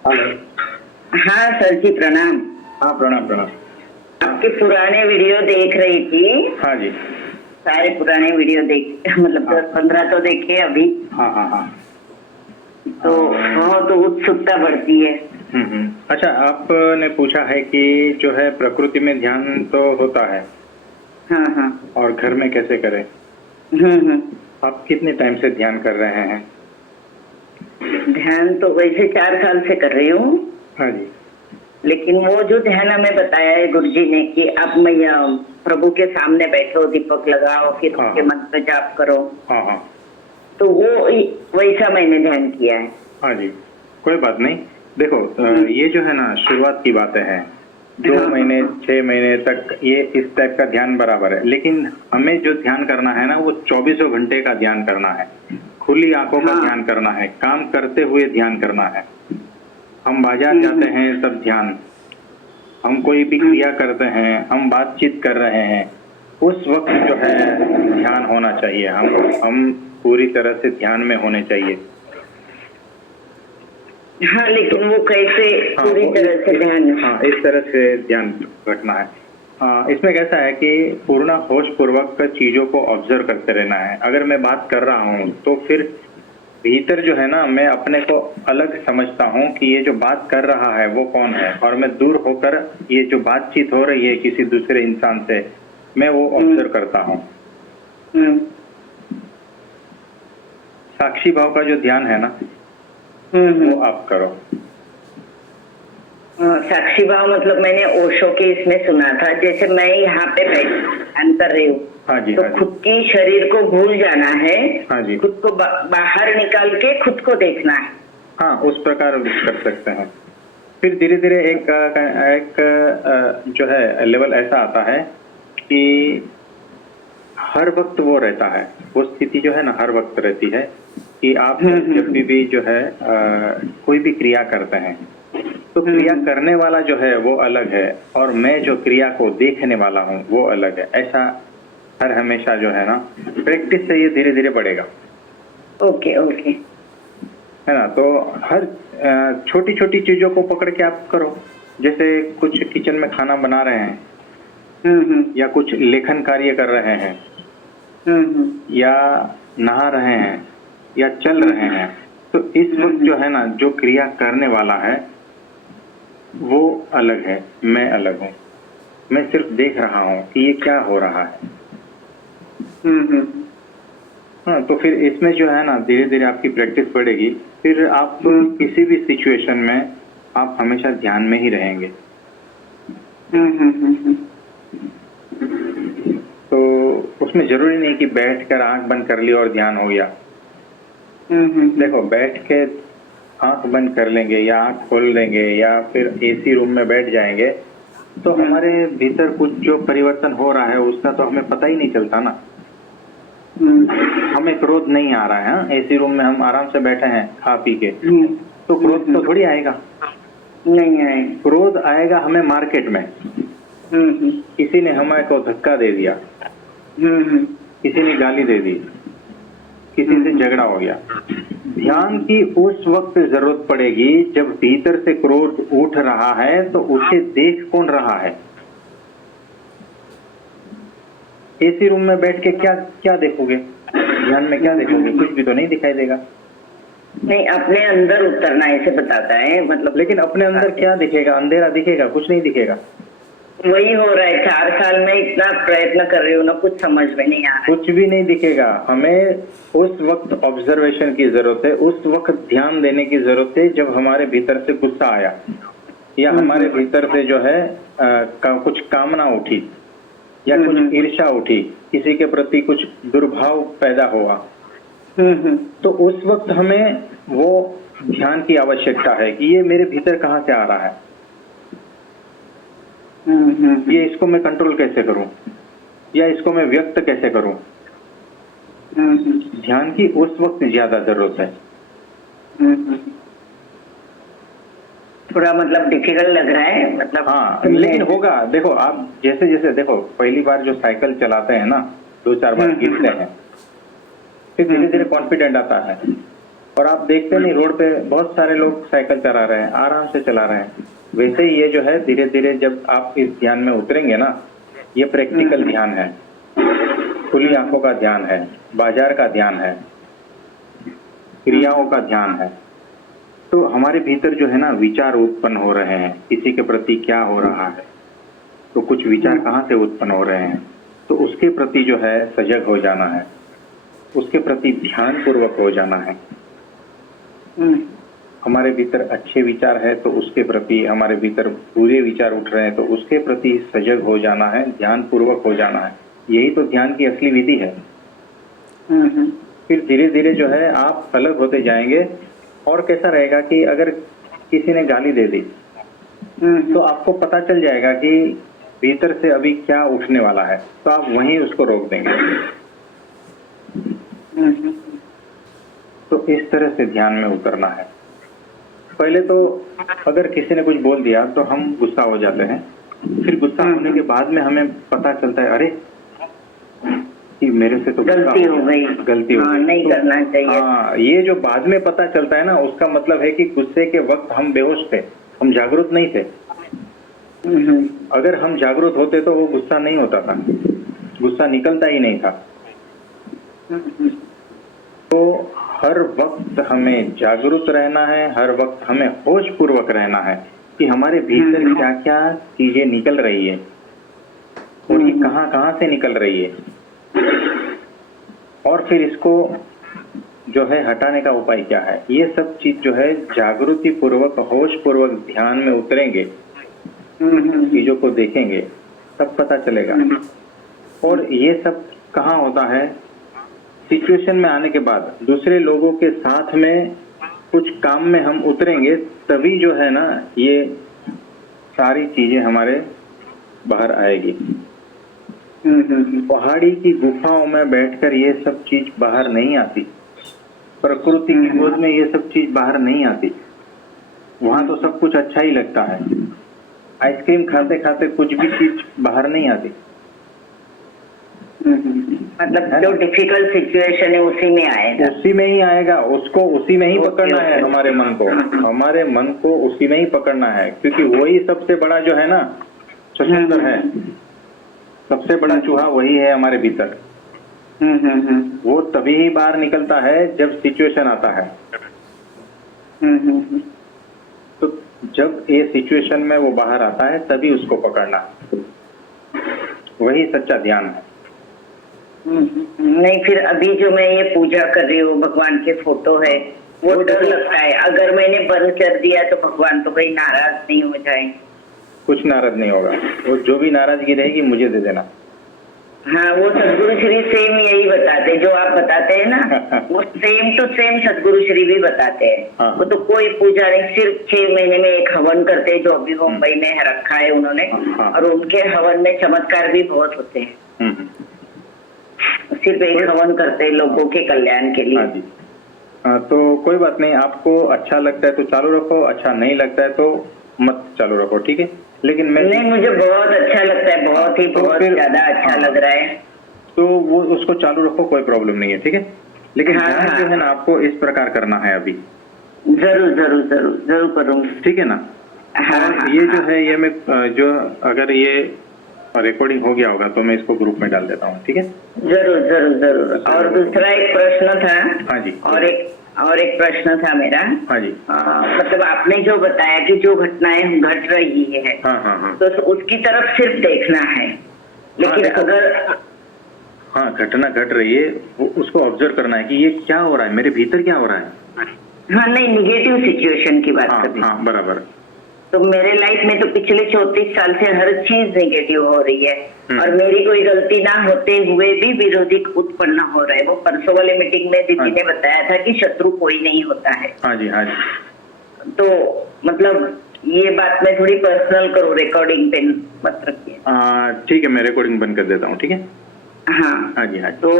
Hello. हाँ sir जी, प्रणाम। हाँ, प्रणाम प्रणाम। आपके पुराने वीडियो देख रही थी। हाँ जी। सारे पुराने वीडियो देख मतलब हाँ 10-15 तो देखे अभी। हाँ हाँ हाँ। तो तो उत्सुकता बढ़ती है। अच्छा, आपने पूछा है कि जो है प्रकृति में ध्यान तो होता है हाँ हाँ। और घर में कैसे करें। हम्म। आप कितने टाइम से ध्यान कर रहे हैं? ध्यान तो वैसे 4 साल से कर रही हूँ। हाँ जी। लेकिन वो जो ध्यान हमें बताया है गुरु जी ने कि आप मैया प्रभु के सामने बैठो, दीपक लगाओ, फिर हाँ उनके हाँ मंत्र जाप करो, हाँ हाँ तो वो वैसा मैंने ध्यान किया है। हाँ जी, कोई बात नहीं। देखो, ये जो है ना शुरुआत की बातें हैं। 2 हाँ महीने हाँ 6 महीने तक ये इस टाइप का ध्यान बराबर है, लेकिन हमें जो ध्यान करना है ना वो 24 घंटे का ध्यान करना है। खुली आंखों का हाँ। ध्यान करना है, काम करते हुए ध्यान करना है। हम बाजार जाते हैं तब ध्यान, हम कोई भी क्रिया करते हैं, हम बातचीत कर रहे हैं, उस वक्त जो है ध्यान होना चाहिए। हम पूरी तरह से ध्यान में होने चाहिए। हाँ, लेकिन वो कैसे हाँ, पूरी तरह से ध्यान। हाँ, इस तरह से ध्यान रखना है। इसमें कैसा है कि पूर्ण होश पूर्वक चीजों को ऑब्जर्व करते रहना है। अगर मैं बात कर रहा हूँ तो फिर भीतर जो है ना मैं अपने को अलग समझता हूँ कि ये जो बात कर रहा है वो कौन है, और मैं दूर होकर ये जो बातचीत हो रही है किसी दूसरे इंसान से, मैं वो ऑब्जर्व करता हूँ। साक्षी भाव का जो ध्यान है ना वो आप करो। साक्षी भाव मतलब मैंने ओशो के इसमें सुना था, जैसे मैं यहाँ पे ध्यान कर रही हूँ। हाँ जी, तो हाँ जी। खुद की शरीर को भूल जाना है। हाँ जी। खुद को बाहर निकाल के खुद को देखना है। हाँ, उस प्रकार कर सकते हैं। फिर धीरे धीरे एक जो है लेवल ऐसा आता है कि हर वक्त वो रहता है, वो स्थिति जो है ना हर वक्त रहती है कि आप जब भी जो है कोई भी क्रिया करते हैं तो क्रिया करने वाला जो है वो अलग है और मैं जो क्रिया को देखने वाला हूँ वो अलग है। ऐसा हर हमेशा जो है ना प्रैक्टिस से ये धीरे धीरे बढ़ेगा। Okay okay. है ना। तो हर छोटी छोटी चीजों को पकड़ के आप करो। जैसे कुछ किचन में खाना बना रहे हैं या कुछ लेखन कार्य कर रहे हैं या नहा रहे हैं या चल रहे हैं, तो इस वक्त जो है ना जो क्रिया करने वाला है वो अलग है, मैं अलग हूँ। मैं सिर्फ देख रहा हूँ कि ये क्या हो रहा है। हाँ, तो फिर इसमें जो है ना धीरे धीरे आपकी प्रैक्टिस बढ़ेगी। फिर आप किसी भी सिचुएशन में आप हमेशा ध्यान में ही रहेंगे। तो उसमें जरूरी नहीं कि बैठकर आंख बंद कर ली और ध्यान हो गया। देखो, बैठ के आंख बंद कर लेंगे या आंख खोल देंगे या फिर एसी रूम में बैठ जाएंगे तो हमारे भीतर कुछ जो परिवर्तन हो रहा है उसका तो हमें पता ही नहीं चलता ना। हमें क्रोध नहीं आ रहा है। हाँ, एसी रूम में हम आराम से बैठे हैं खा पी के, तो क्रोध तो थोड़ी आएगा। नहीं आए। क्रोध आएगा हमें मार्केट में, किसी ने हमारे को धक्का दे दिया, किसी ने गाली दे दी, किसी से झगड़ा हो गया। ध्यान की उस वक्त जरूरत पड़ेगी जब भीतर से क्रोध उठ रहा है तो उसे देख कौन रहा है। एसी रूम में बैठ के क्या क्या देखोगे? ध्यान में क्या देखोगे? कुछ भी तो नहीं दिखाई देगा। नहीं, अपने अंदर उतरना ऐसे बताता है मतलब। लेकिन अपने अंदर क्या दिखेगा? अंधेरा दिखेगा, कुछ नहीं दिखेगा। वही हो रहा है, 4 साल में इतना प्रयत्न कर रही हूँ ना, कुछ समझ में नहीं आ रहा। कुछ भी नहीं दिखेगा। हमें उस वक्त ऑब्जर्वेशन की जरूरत है, उस वक्त ध्यान देने की जरूरत है जब हमारे भीतर से गुस्सा आया या हमारे भीतर से जो है कुछ कामना उठी या कुछ ईर्ष्या उठी, किसी के प्रति कुछ दुर्भाव पैदा हुआ, तो उस वक्त हमें वो ध्यान की आवश्यकता है कि ये मेरे भीतर कहाँ से आ रहा है, ये इसको मैं कंट्रोल कैसे करूं या इसको मैं व्यक्त कैसे करूं। ध्यान की उस वक्त ज्यादा जरूरत है। थोड़ा मतलब डिफिकल्ट लग रहा है मतलब। हाँ, लेकिन होगा। देखो, आप जैसे जैसे देखो, पहली बार जो साइकिल चलाते हैं ना, 2-4 बार गिरते हैं, फिर धीरे धीरे कॉन्फिडेंट आता है और आप देखते नहीं रोड पे बहुत सारे लोग साइकिल चला रहे हैं, आराम से चला रहे हैं। वैसे ही ये जो है धीरे धीरे जब आप इस ध्यान में उतरेंगे ना, ये प्रैक्टिकल ध्यान है, खुली आंखों का ध्यान है, बाजार का ध्यान है, क्रियाओं का ध्यान है। तो हमारे भीतर जो है ना विचार उत्पन्न हो रहे हैं, किसी के प्रति क्या हो रहा है, तो कुछ विचार कहाँ से उत्पन्न हो रहे हैं, तो उसके प्रति जो है सजग हो जाना है, उसके प्रति ध्यान पूर्वक हो जाना है। हमारे भीतर अच्छे विचार है तो उसके प्रति, हमारे भीतर बुरे विचार उठ रहे हैं तो उसके प्रति सजग हो जाना है, ध्यान पूर्वक हो जाना है। यही तो ध्यान की असली विधि है। फिर धीरे धीरे जो है आप अलग होते जाएंगे। और कैसा रहेगा कि अगर किसी ने गाली दे दी तो आपको पता चल जाएगा कि भीतर से अभी क्या उठने वाला है, तो आप वहीं उसको रोक देंगे। तो इस तरह से ध्यान में उतरना है। पहले तो अगर किसी ने कुछ बोल दिया तो हम गुस्सा हो जाते हैं, फिर गुस्सा होने के बाद में हमें पता चलता है अरे कि मेरे से तो गलती हो गई, गलती हो गई, नहीं करना चाहिए। हाँ, ये जो बाद में पता चलता है ना, उसका मतलब है कि गुस्से के वक्त हम बेहोश थे, हम जागरूक नहीं थे। अगर हम जागरूक होते तो वो गुस्सा नहीं होता था, गुस्सा निकलता ही नहीं था। तो हर वक्त हमें जागरूक रहना है, हर वक्त हमें होश पूर्वक रहना है कि हमारे भीतर क्या क्या चीजें निकल रही है और ये कहाँ कहाँ से निकल रही है, और फिर इसको जो है हटाने का उपाय क्या है। ये सब चीज जो है जागृति पूर्वक, होश पूर्वक ध्यान में उतरेंगे, चीजों को देखेंगे, तब पता चलेगा। और ये सब कहाँ होता है, सिचुएशन में आने के बाद, दूसरे लोगों के साथ में कुछ काम में हम उतरेंगे, तभी जो है ना ये सारी चीजें हमारे बाहर आएगी। पहाड़ी की गुफाओं में बैठकर ये सब चीज बाहर नहीं आती, प्रकृति की गोद में ये सब चीज बाहर नहीं आती। वहां तो सब कुछ अच्छा ही लगता है, आइसक्रीम खाते खाते कुछ भी चीज बाहर नहीं आती। मतलब जो डिफिकल्ट सिचुएशन है उसी में आएगा, उसी में ही आएगा, उसको उसी में ही पकड़ना है। हमारे मन को, हमारे मन को उसी में ही पकड़ना है, क्योंकि वही सबसे बड़ा जो है ना सशस्त्र है, सबसे बड़ा चूहा वही है हमारे भीतर। वो तभी ही बाहर निकलता है जब सिचुएशन आता है। तो जब ये सिचुएशन में वो बाहर आता है तभी उसको पकड़ना, वही सच्चा ध्यान है। नहीं, फिर अभी जो मैं ये पूजा कर रही हूँ, भगवान के फोटो है, वो डर लगता है अगर मैंने बंद कर दिया तो भगवान तो कहीं नाराज नहीं हो जाए। कुछ नाराज नहीं होगा, वो जो भी नाराजगी रहेगी मुझे दे देना। हाँ, वो सदगुरु श्री सेम यही बताते, जो आप बताते हैं ना वो सेम टू सेम सदगुरु श्री भी बताते हैं। हाँ। वो तो कोई पूजा नहीं, सिर्फ 6 महीने में एक हवन करते हैं, जो अभी मुंबई में रखा है उन्होंने। हाँ। और उनके हवन में चमत्कार भी बहुत होते हैं। सिर्फ एक हवन करते हैं लोगों के कल्याण के लिए। हाँ जी। तो कोई बात नहीं, आपको अच्छा लगता है तो चालू रखो, अच्छा नहीं लगता है तो मत चालू रखो, ठीक है। लेकिन मैं नहीं, मुझे बहुत अच्छा लगता है, बहुत ही तो बहुत ज्यादा अच्छा लग रहा है। तो वो उसको चालू रखो, कोई प्रॉब्लम नहीं है, ठीक है। लेकिन ध्यान जो है ना आपको इस प्रकार करना है अभी। जरूर जरूर जरूर जरूर करूंगी, ठीक है ना। ये जो है ये मैं जो अगर ये रिकॉर्डिंग हो गया होगा तो मैं इसको ग्रुप में डाल देता हूँ, ठीक है। जरूर जरूर जरूर। और दूसरा एक प्रश्न था। हाँ जी। और एक प्रश्न था मेरा। हाँ जी। मतलब आपने जो बताया कि जो घटनाएं घट रही है, हाँ। तो उसकी तरफ सिर्फ देखना है, लेकिन अगर घटना घट रही है उसको ऑब्जर्व करना है कि ये क्या हो रहा है, मेरे भीतर क्या हो रहा है। हाँ, नहीं, निगेटिव सिचुएशन की बात कर रही। हाँ, बराबर। तो मेरे लाइफ में तो पिछले 34 साल से हर चीज नेगेटिव हो रही है, और मेरी कोई गलती ना होते हुए भी विरोधी उत्पन्न हो रहा है। वो परसों वाले मीटिंग में दीदी ने बताया था कि शत्रु कोई नहीं होता है। हाँ जी। तो मतलब ये बात मैं थोड़ी पर्सनल करूँ, रिकॉर्डिंग पे मत रखिए। ठीक है, मैं रिकॉर्डिंग बंद कर देता हूँ, ठीक है। हाँ जी। तो